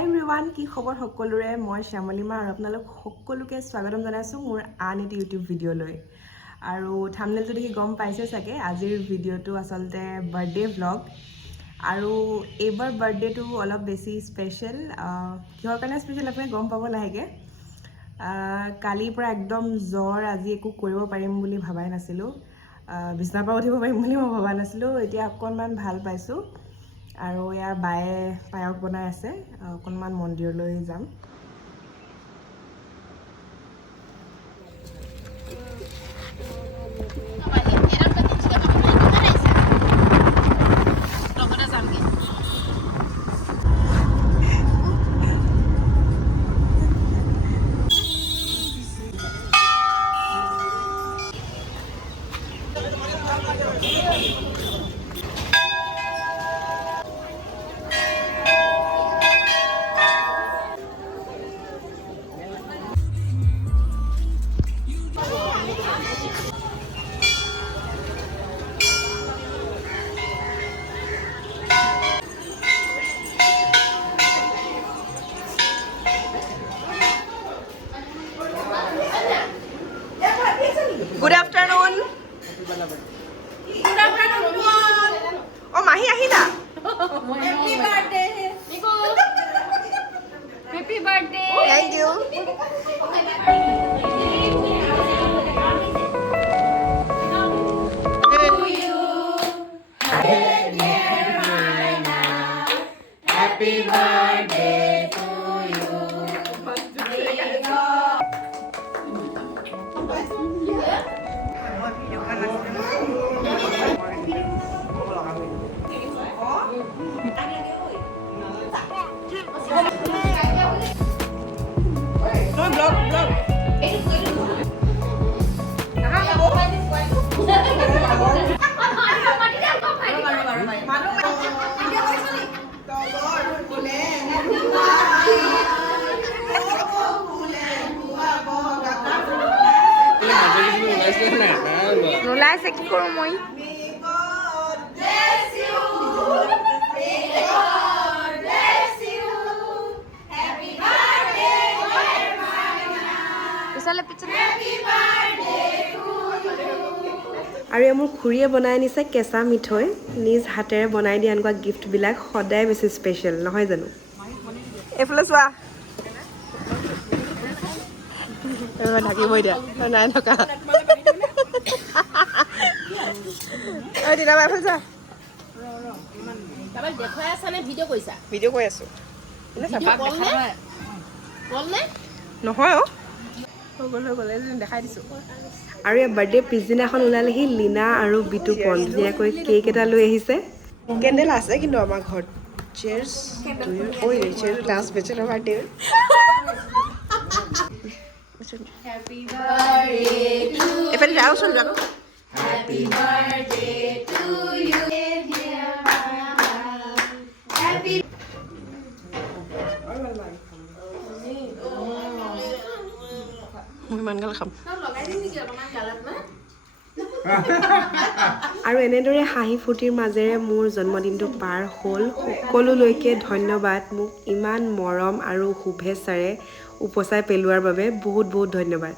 হাই everyone, কি খবৰ সকলোৰে? মই শ্যামলিমা আৰু আপোনালোক সকলোকে স্বাগতম জনাইছোঁ মোৰ আন এটি ইউটিউব ভিডিঅ'লৈ। আৰু থাম্বনেইলটো দেখি গম পাইছে চাগে, আজিৰ ভিডিঅ'টো আচলতে বাৰ্থডে ভ্লগ। আৰু এইবাৰ বাৰ্থডেটো অলপ বেছি স্পেচিয়েল। কিহৰ কাৰণে স্পেচিয়েল আপুনি গম পাব লাহেকৈ। কালিৰ পৰা একদম জ্বৰ, আজি একো কৰিব পাৰিম বুলি ভবাই নাছিলোঁ। বিছনাৰ পৰা উঠিব পাৰিম বুলি মই ভবা নাছিলোঁ। এতিয়া অকণমান ভাল পাইছোঁ। আৰু ইয়াৰ বায়ে পায়স বনাই আছে, অকণমান মন্দিৰলৈ যাম। Good afternoon. Good afternoon. Oh, Mahi ahila. Happy birthday. Nico. Happy birthday. Thank you. Happy birthday to you. নোলাইছে কি কৰোঁ মই। আৰু মোৰ খুৰীয়ে বনাই আনিছে কেঁচা মিঠৈ, নিজ হাতেৰে বনাই দিয়া এনেকুৱা গিফ্টবিলাক সদায় বেছি স্পেচিয়েল নহয় জানো? এইফালে চোৱা, থাকিবই দিয়া নাই থকা। ভিডিঅ' কৰি আছো নহয় অ', দেখাই দিছোঁ। আৰু এই বাৰ্থডে পিছদিনাখন ওলালেহি লীনা আৰু বিটু পন ধুনীয়াকৈ কেক এটা লৈ আহিছে। কেণ্ডেল আছে কিন্তু আমাৰ ঘৰত। Cheers to you. ঐ চিয়াৰ্ছ লাষ্ট বেচেলৰ বাৰ্থডে। এফালে যাওঁচোন জানো। Happy birthday to you, dear Mama. Happy. মই ইমান গাল খাম। আৰু এনেদৰে হাঁহি ফূৰ্তিৰ মাজেৰে মোৰ জন্মদিনটো পাৰ হ'ল। সকলোলৈকে ধন্যবাদ, মোক ইমান মৰম আৰু শুভেচ্ছাৰে উপচাই পেলোৱাৰ বাবে বহুত বহুত ধন্যবাদ।